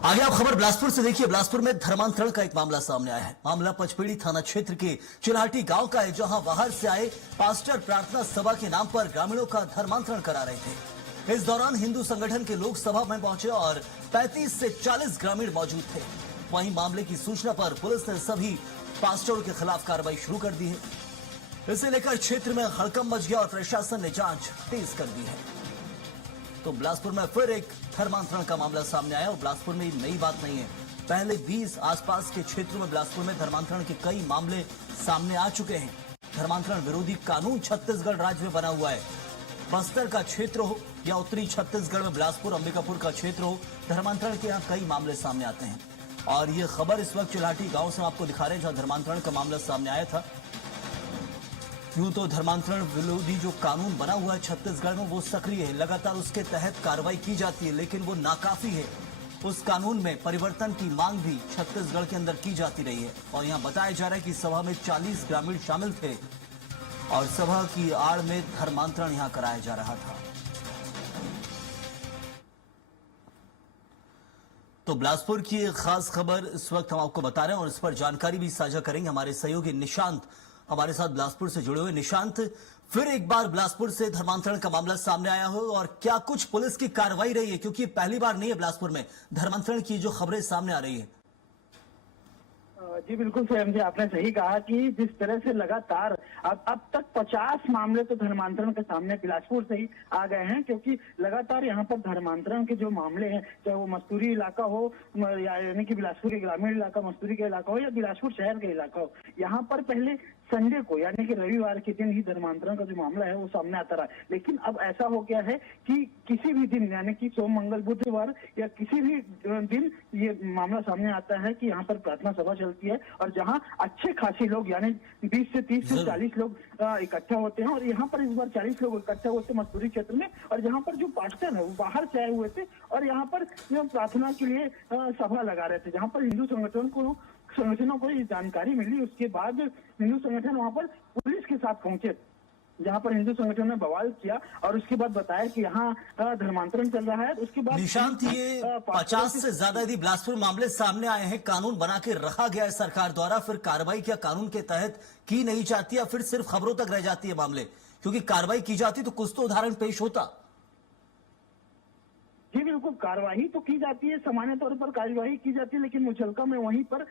आगे आप खबर बिलासपुर से देखिए। बिलासपुर में धर्मांतरण का एक मामला सामने आया है। मामला पचपेड़ी थाना क्षेत्र के चिल्हाटी गांव का है, जहां बाहर से आए पास्टर प्रार्थना सभा के नाम पर ग्रामीणों का धर्मांतरण करा रहे थे। इस दौरान हिंदू संगठन के लोग सभा में पहुंचे और 35 से 40 ग्रामीण मौजूद थे। वहीं मामले की सूचना पर पुलिस ने सभी पास्टरों के खिलाफ कार्रवाई शुरू कर दी है। इसे लेकर क्षेत्र में हड़कंप मच गया और प्रशासन ने जांच तेज कर दी है। तो बिलासपुर में फिर एक धर्मांतरण का मामला सामने आया और बिलासपुर में नई बात नहीं है। पहले 20 आसपास के क्षेत्रों में बिलासपुर में धर्मांतरण के कई मामले सामने आ चुके हैं। धर्मांतरण विरोधी कानून छत्तीसगढ़ राज्य में बना हुआ है। बस्तर का क्षेत्र हो या उत्तरी छत्तीसगढ़ में बिलासपुर अंबिकापुर का क्षेत्र हो, धर्मांतरण के यहाँ कई मामले सामने आते हैं। और ये खबर इस वक्त चिल्हाटी गांव से आपको दिखा रहे हैं, जहां धर्मांतरण का मामला सामने आया था। यूं तो धर्मांतरण विरोधी जो कानून बना हुआ है छत्तीसगढ़ में, वो सक्रिय है, लगातार उसके तहत कार्रवाई की जाती है, लेकिन वो नाकाफी है। उस कानून में परिवर्तन की मांग भी छत्तीसगढ़ के अंदर की जाती रही है। और यहां बताया जा रहा है कि सभा में 40 ग्रामीण शामिल थे और सभा की आड़ में धर्मांतरण यहां कराया जा रहा था। तो बिलासपुर की एक खास खबर इस वक्त हम आपको बता रहे हैं और इस पर जानकारी भी साझा करेंगे। हमारे सहयोगी निशांत हमारे साथ बिलासपुर से जुड़े हुए। निशांत, फिर एक बार बिलासपुर से धर्मांतरण का मामला सामने आया हो और क्या कुछ पुलिस की कार्रवाई रही है, क्योंकि पहली बार नहीं है बिलासपुर में धर्मांतरण की जो खबरें सामने आ रही है। जी बिल्कुल स्वयं जी, आपने सही कहा कि जिस तरह से लगातार अब तक 50 मामले तो धर्मांतरण के सामने बिलासपुर से ही आ गए हैं, क्योंकि लगातार यहाँ पर धर्मांतरण के जो मामले हैं, चाहे वो मस्तूरी इलाका हो यानी कि बिलासपुर के ग्रामीण इलाका मस्तूरी का इलाका हो या बिलासपुर शहर का इलाका हो, यहाँ पर पहले संडे को यानी कि रविवार के दिन ही धर्मांतरण का जो मामला है वो सामने आता रहा। लेकिन अब ऐसा हो गया है कि किसी भी दिन यानी कि सोम मंगल बुधवार या किसी भी दिन ये मामला सामने आता है कि यहाँ पर प्रार्थना सभा चलती है और जहाँ अच्छे खासी लोग यानी 20 से 30 से 40 लोग इकट्ठा होते हैं। और यहाँ पर इस बार 40 लोग इकट्ठा हुए थे मस्तूरी क्षेत्र में, और जहाँ पर जो पास्टर है वो बाहर से आए हुए थे और यहाँ पर प्रार्थना के लिए सभा लगा रहे थे। जहाँ पर हिंदू संगठनों को ये जानकारी मिली, उसके बाद हिंदू संगठन वहां पर पुलिस के साथ पहुंचे, जहां पर हिंदू संगठन ने बवाल किया और उसके बाद बताया कि यहाँ धर्मांतरण चल रहा है। उसके बाद निशांत, ये 50 से ज्यादा यदि बिलासपुर मामले सामने आए हैं, कानून बना के रखा गया है सरकार द्वारा, फिर कार्रवाई क्या कानून के तहत की नहीं जाती या फिर सिर्फ खबरों तक रह जाती है मामले? क्योंकि कार्रवाई की जाती तो कुछ तो उदाहरण पेश होता। जी बिल्कुल, कार्यवाही तो की जाती है, सामान्य तौर पर कार्यवाही की जाती है, लेकिन मुचलका में वहीं पर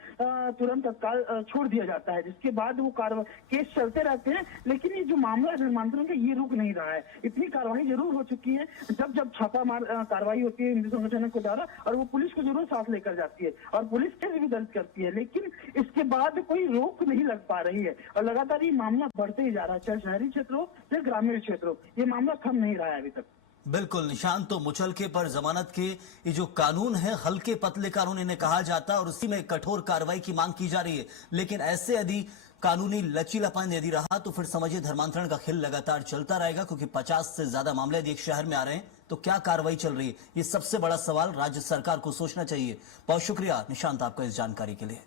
तुरंत तत्काल छोड़ दिया जाता है, जिसके बाद वो केस चलते रहते हैं। लेकिन ये जो मामला है धर्मांतरण का, ये रुक नहीं रहा है। इतनी कार्रवाई जरूर हो चुकी है, जब छापा मार कार्रवाई होती है हिंदू संगठन के द्वारा और वो पुलिस को जरूर साथ लेकर जाती है और पुलिस केस भी दर्ज करती है, लेकिन इसके बाद कोई रोक नहीं लग पा रही है और लगातार ये मामला बढ़ते ही जा रहा है, चाहे शहरी क्षेत्र हो या ग्रामीण क्षेत्र हो, ये मामला थम नहीं रहा है अभी तक। बिल्कुल निशांत, तो मुचलके पर जमानत के ये जो कानून है, हल्के पतले कानून इन्हें कहा जाता है और उसी में कठोर कार्रवाई की मांग की जा रही है। लेकिन ऐसे यदि कानूनी लचीलापन यदि रहा तो फिर समझिए धर्मांतरण का खेल लगातार चलता रहेगा, क्योंकि 50 से ज्यादा मामले यदि एक शहर में आ रहे हैं तो क्या कार्रवाई चल रही है? ये सबसे बड़ा सवाल राज्य सरकार को सोचना चाहिए। बहुत शुक्रिया निशांत आपका इस जानकारी के लिए।